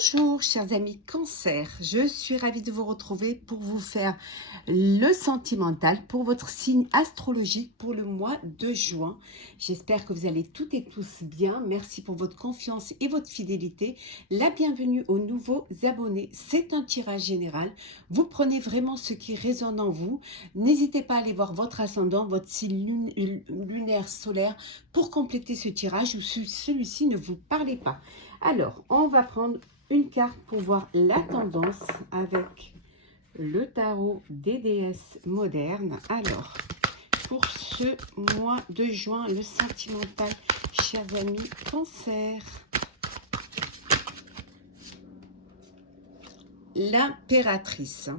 Bonjour chers amis Cancer, je suis ravie de vous retrouver pour vous faire le sentimental pour votre signe astrologique pour le mois de juin. J'espère que vous allez toutes et tous bien. Merci pour votre confiance et votre fidélité. La bienvenue aux nouveaux abonnés. C'est un tirage général. Vous prenez vraiment ce qui résonne en vous. N'hésitez pas à aller voir votre ascendant, votre signe lunaire solaire pour compléter ce tirage ou si celui-ci ne vous parlait pas. Alors, on va prendre une carte pour voir la tendance avec le tarot des déesses modernes. Alors, pour ce mois de juin, le sentimental, chers amis Cancer. L'impératrice.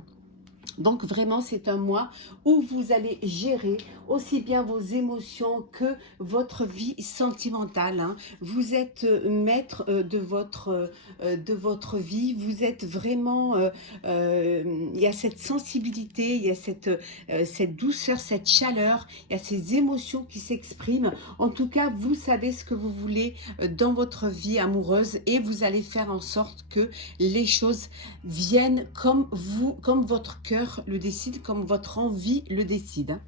Donc vraiment, c'est un mois où vous allez gérer aussi bien vos émotions que votre vie sentimentale. Hein. Vous êtes maître de votre vie. Vous êtes vraiment... il y a cette sensibilité, il y a cette douceur, cette chaleur. Il y a ces émotions qui s'expriment. En tout cas, vous savez ce que vous voulez dans votre vie amoureuse et vous allez faire en sorte que les choses viennent comme vous, comme votre cœur le décide, comme votre envie le décide.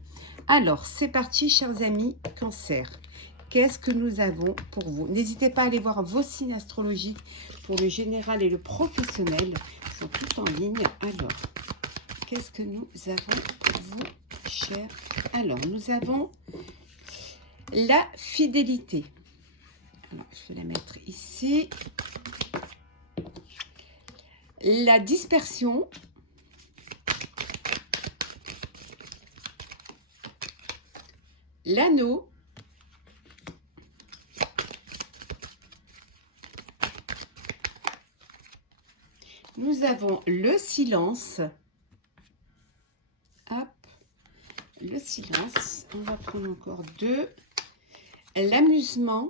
Alors, c'est parti, chers amis Cancer. Qu'est-ce que nous avons pour vous? N'hésitez pas à aller voir vos signes astrologiques pour le général et le professionnel. Ils sont tous en ligne. Alors, qu'est-ce que nous avons pour vous, chers? Alors, nous avons la fidélité. Alors, je vais la mettre ici. La dispersion. L'anneau. Nous avons le silence. Hop, le silence. On va prendre encore deux. L'amusement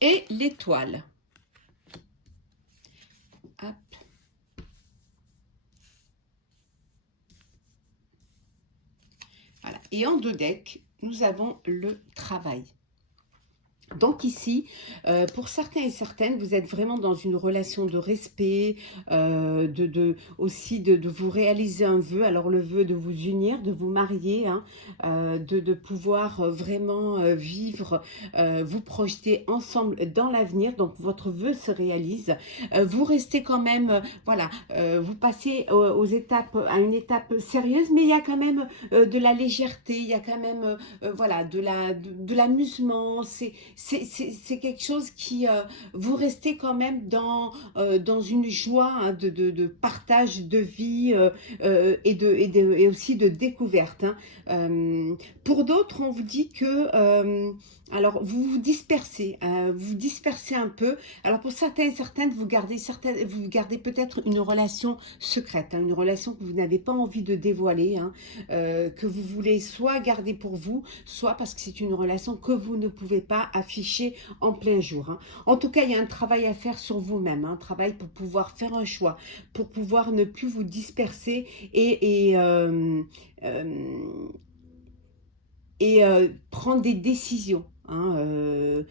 et l'étoile. Hop. Voilà. Et en deux decks, nous avons le travail. Donc ici, pour certains et certaines, vous êtes vraiment dans une relation de respect, aussi de vous réaliser un vœu. Alors le vœu de vous unir, de vous marier, hein, de pouvoir vraiment vivre, vous projeter ensemble dans l'avenir. Donc votre vœu se réalise. Vous restez quand même, voilà, vous passez aux étapes, à une étape sérieuse, mais il y a quand même de la légèreté, il y a quand même, voilà, de l'amusement. C'est quelque chose qui, vous restez quand même dans une joie, hein, de partage de vie et aussi de découverte. Hein. Pour d'autres, on vous dit que, alors vous vous dispersez un peu. Alors pour certains et certaines, vous gardez peut-être une relation secrète, hein, une relation que vous n'avez pas envie de dévoiler, hein, que vous voulez soit garder pour vous, soit parce que c'est une relation que vous ne pouvez pas afficher en plein jour. Hein. En tout cas, il y a un travail à faire sur vous-même, hein, un travail pour pouvoir faire un choix, pour pouvoir ne plus vous disperser et prendre des décisions. Hein,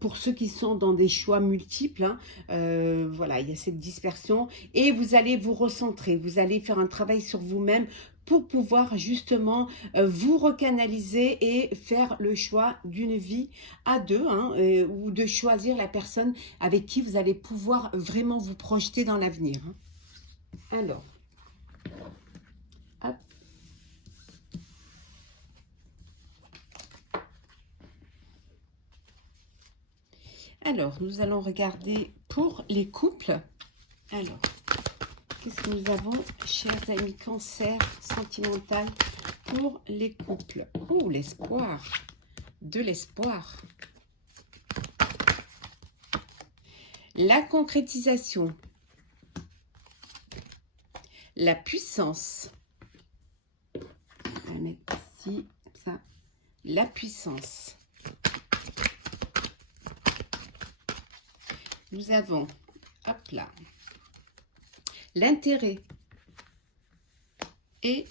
pour ceux qui sont dans des choix multiples, hein, voilà, il y a cette dispersion et vous allez vous recentrer, vous allez faire un travail sur vous-même pour pouvoir justement vous recanaliser et faire le choix d'une vie à deux, hein, ou de choisir la personne avec qui vous allez pouvoir vraiment vous projeter dans l'avenir. Hein. Alors, hop. Alors, nous allons regarder pour les couples. Alors, qu'est-ce que nous avons, chers amis Cancer sentimental, pour les couples? Oh, l'espoir, de l'espoir. La concrétisation. La puissance. On va mettre ici, ça. La puissance. Nous avons, hop là, l'intérêt et,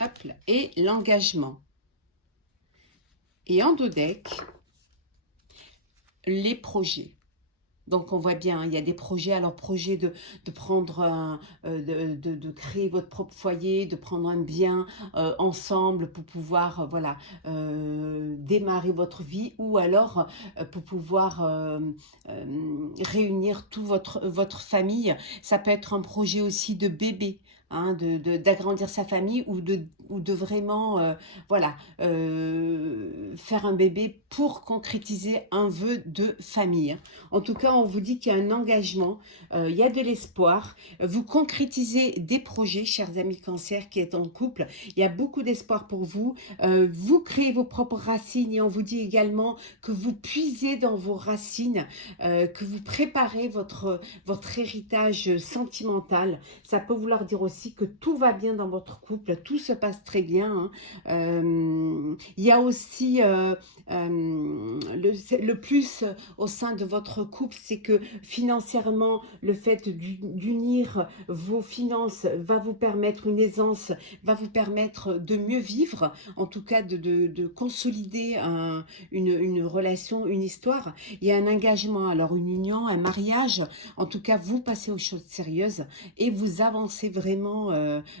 hop là, et l'engagement. Et en dos deck, les projets. Donc, on voit bien, il y a des projets, alors projet de prendre de créer votre propre foyer, de prendre un bien ensemble pour pouvoir, voilà, démarrer votre vie, ou alors pour pouvoir réunir toute votre famille. Ça peut être un projet aussi de bébé, hein, d'agrandir sa famille, ou de vraiment, voilà, faire un bébé pour concrétiser un vœu de famille. En tout cas, on vous dit qu'il y a un engagement, il y a de l'espoir. Vous concrétisez des projets, chers amis Cancer qui êtes en couple. Il y a beaucoup d'espoir pour vous. Vous créez vos propres racines, et on vous dit également que vous puisez dans vos racines, que vous préparez votre héritage sentimental. Ça peut vouloir dire aussi que tout va bien dans votre couple, tout se passe très bien, hein. Il y a aussi le plus au sein de votre couple, c'est que financièrement, le fait d'unir vos finances va vous permettre une aisance, va vous permettre de mieux vivre, en tout cas de consolider une relation, une histoire. Il y a un engagement, alors une union, un mariage, en tout cas vous passez aux choses sérieuses et vous avancez vraiment,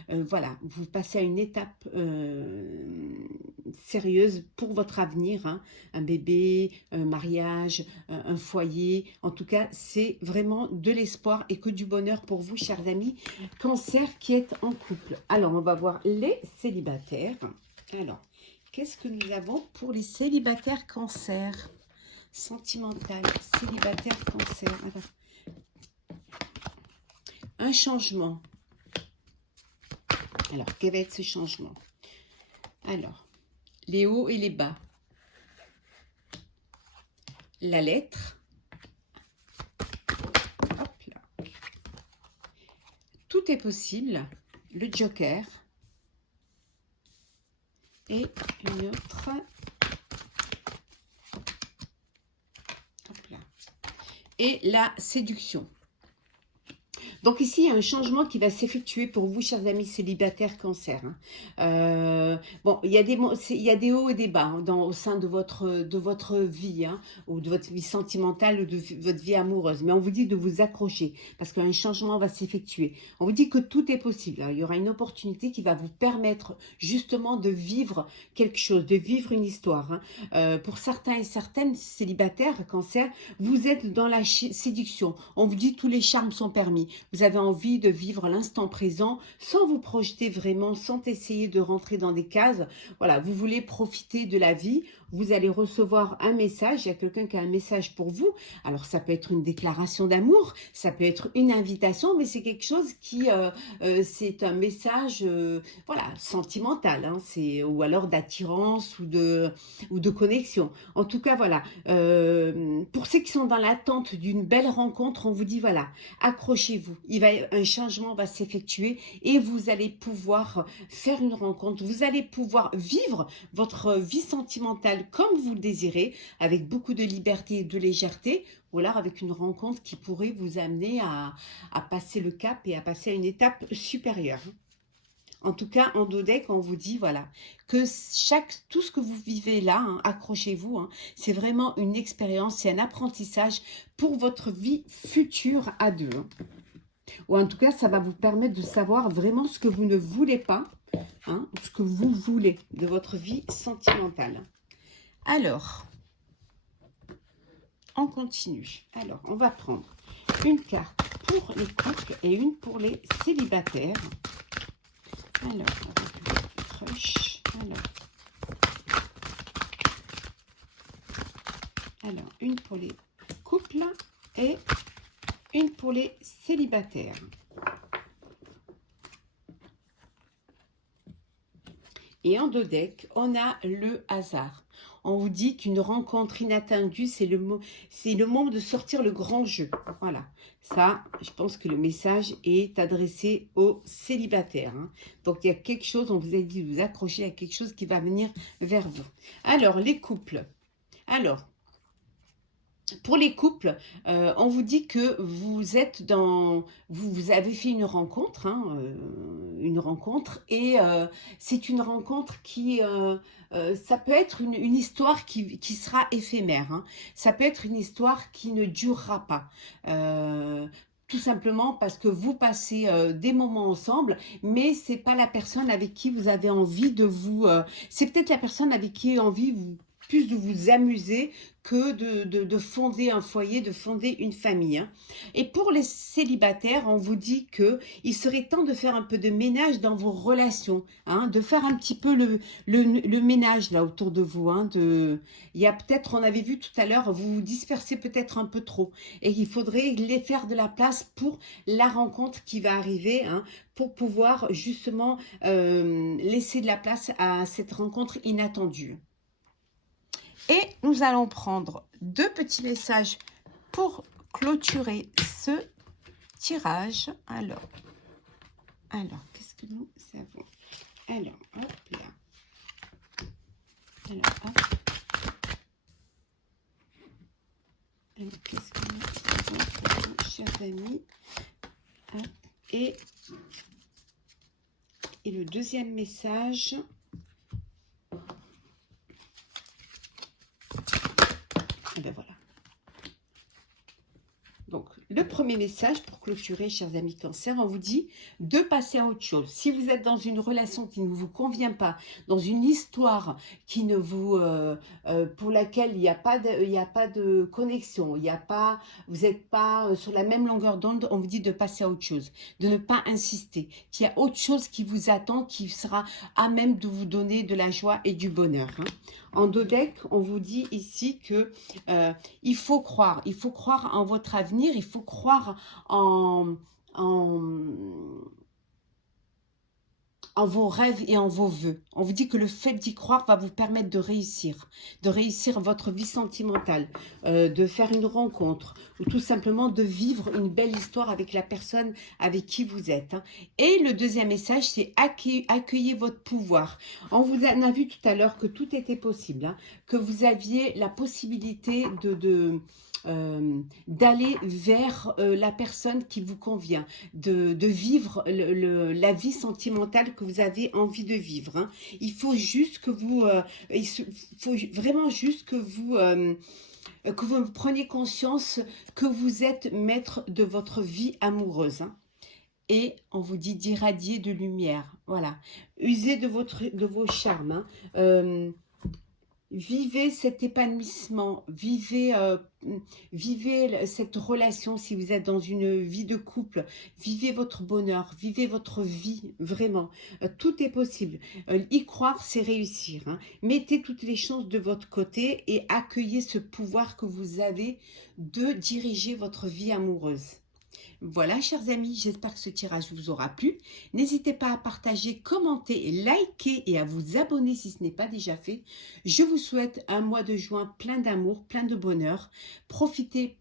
voilà, vous passez à une étape sérieuse pour votre avenir, hein. Un bébé, un mariage, un foyer. En tout cas, c'est vraiment de l'espoir et que du bonheur pour vous, chers amis Cancer qui êtes en couple. Alors, on va voir les célibataires. Alors, qu'est-ce que nous avons pour les célibataires Cancer? Sentimental, célibataire Cancer. Alors, un changement. Alors, quel va être ce changement? Alors, les hauts et les bas. La lettre. Hop là. Tout est possible. Le joker. Et une autre. Hop là. Et la séduction. Donc ici, il y a un changement qui va s'effectuer pour vous, chers amis célibataires Cancer, hein. Bon, il y a des hauts et des bas, hein, au sein de votre vie, hein, ou de votre vie sentimentale, ou de votre vie amoureuse. Mais on vous dit de vous accrocher, parce qu'un changement va s'effectuer. On vous dit que tout est possible, hein. Il y aura une opportunité qui va vous permettre justement de vivre quelque chose, de vivre une histoire, hein. Pour certains et certaines célibataires Cancer, vous êtes dans la séduction. On vous dit tous les charmes sont permis. Vous avez envie de vivre l'instant présent sans vous projeter vraiment, sans essayer de rentrer dans des cases. Voilà, vous voulez profiter de la vie. Vous allez recevoir un message. Il y a quelqu'un qui a un message pour vous. Alors, ça peut être une déclaration d'amour, ça peut être une invitation, mais c'est quelque chose qui, c'est un message, voilà, sentimental, hein, ou alors d'attirance ou de connexion. En tout cas, voilà. Pour ceux qui sont dans l'attente d'une belle rencontre, on vous dit, voilà, accrochez-vous. Un changement va s'effectuer et vous allez pouvoir faire une rencontre. Vous allez pouvoir vivre votre vie sentimentale comme vous le désirez, avec beaucoup de liberté et de légèreté, ou alors avec une rencontre qui pourrait vous amener à passer le cap et à passer à une étape supérieure. En tout cas, en Dodec, on vous dit, voilà, que tout ce que vous vivez là, hein, accrochez-vous, hein, c'est vraiment une expérience, c'est un apprentissage pour votre vie future à deux, hein. Ou en tout cas, ça va vous permettre de savoir vraiment ce que vous ne voulez pas, hein, ce que vous voulez de votre vie sentimentale. Alors, on continue. Alors, on va prendre une carte pour les couples et une pour les célibataires. Alors, crush. Alors, une pour les couples et une pour les célibataires. Et en deux decks, on a le hasard. On vous dit qu'une rencontre inattendue, c'est le moment de sortir le grand jeu. Voilà. Ça, je pense que le message est adressé aux célibataires, hein. Donc, il y a quelque chose, on vous a dit de vous accrocher à quelque chose qui va venir vers vous. Alors, les couples. Alors, Pour les couples, on vous dit que vous êtes dans vous avez fait une rencontre et c'est une rencontre qui, ça peut être une histoire qui sera éphémère, hein. Ça peut être une histoire qui ne durera pas, tout simplement parce que vous passez, des moments ensemble, mais c'est pas la personne avec qui vous avez envie de vous, c'est peut-être la personne avec qui envie vous plus de vous amuser que de fonder un foyer, de fonder une famille, hein. Et pour les célibataires, on vous dit que il serait temps de faire un peu de ménage dans vos relations, hein, de faire un petit peu le ménage là autour de vous, hein, il y a peut-être, on avait vu tout à l'heure, vous vous dispersez peut-être un peu trop et il faudrait les faire de la place pour la rencontre qui va arriver, hein, pour pouvoir justement laisser de la place à cette rencontre inattendue. Et nous allons prendre deux petits messages pour clôturer ce tirage. Alors, qu'est-ce que nous avons? Alors, hop là. Alors, hop. Alors, qu'est-ce que nous avons, chers amis? Hop. Et le deuxième message. Et ben voilà. Donc, le premier message pour clôturer, chers amis Cancer, on vous dit de passer à autre chose. Si vous êtes dans une relation qui ne vous convient pas, dans une histoire qui ne vous, pour laquelle il n'y a pas de connexion, il y a pas, vous n'êtes pas sur la même longueur d'onde, on vous dit de passer à autre chose, de ne pas insister, qu'il y a autre chose qui vous attend, qui sera à même de vous donner de la joie et du bonheur, hein. En dos deck, on vous dit ici que il faut croire en votre avenir, il faut croire en, en, en vos rêves et en vos vœux. On vous dit que le fait d'y croire va vous permettre de réussir votre vie sentimentale, de faire une rencontre ou tout simplement de vivre une belle histoire avec la personne avec qui vous êtes, hein. Et le deuxième message, c'est accueillez votre pouvoir. On vous a vu tout à l'heure que tout était possible, hein, que vous aviez la possibilité d'aller vers la personne qui vous convient, de vivre la vie sentimentale que vous avez envie de vivre, hein. Il faut juste que vous, faut vraiment juste que vous preniez conscience que vous êtes maître de votre vie amoureuse, hein. Et on vous dit d'irradier de lumière, voilà. Usez de vos charmes, hein. Vivez cet épanouissement, vivez cette relation si vous êtes dans une vie de couple, vivez votre bonheur, vivez votre vie, vraiment. Tout est possible. Y croire, c'est réussir, hein. Mettez toutes les chances de votre côté et accueillez ce pouvoir que vous avez de diriger votre vie amoureuse. Voilà, chers amis, j'espère que ce tirage vous aura plu. N'hésitez pas à partager, commenter, liker et à vous abonner si ce n'est pas déjà fait. Je vous souhaite un mois de juin plein d'amour, plein de bonheur. Profitez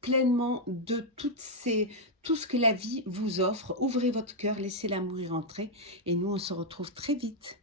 pleinement de tout ce que la vie vous offre. Ouvrez votre cœur, laissez l'amour y rentrer et nous, on se retrouve très vite.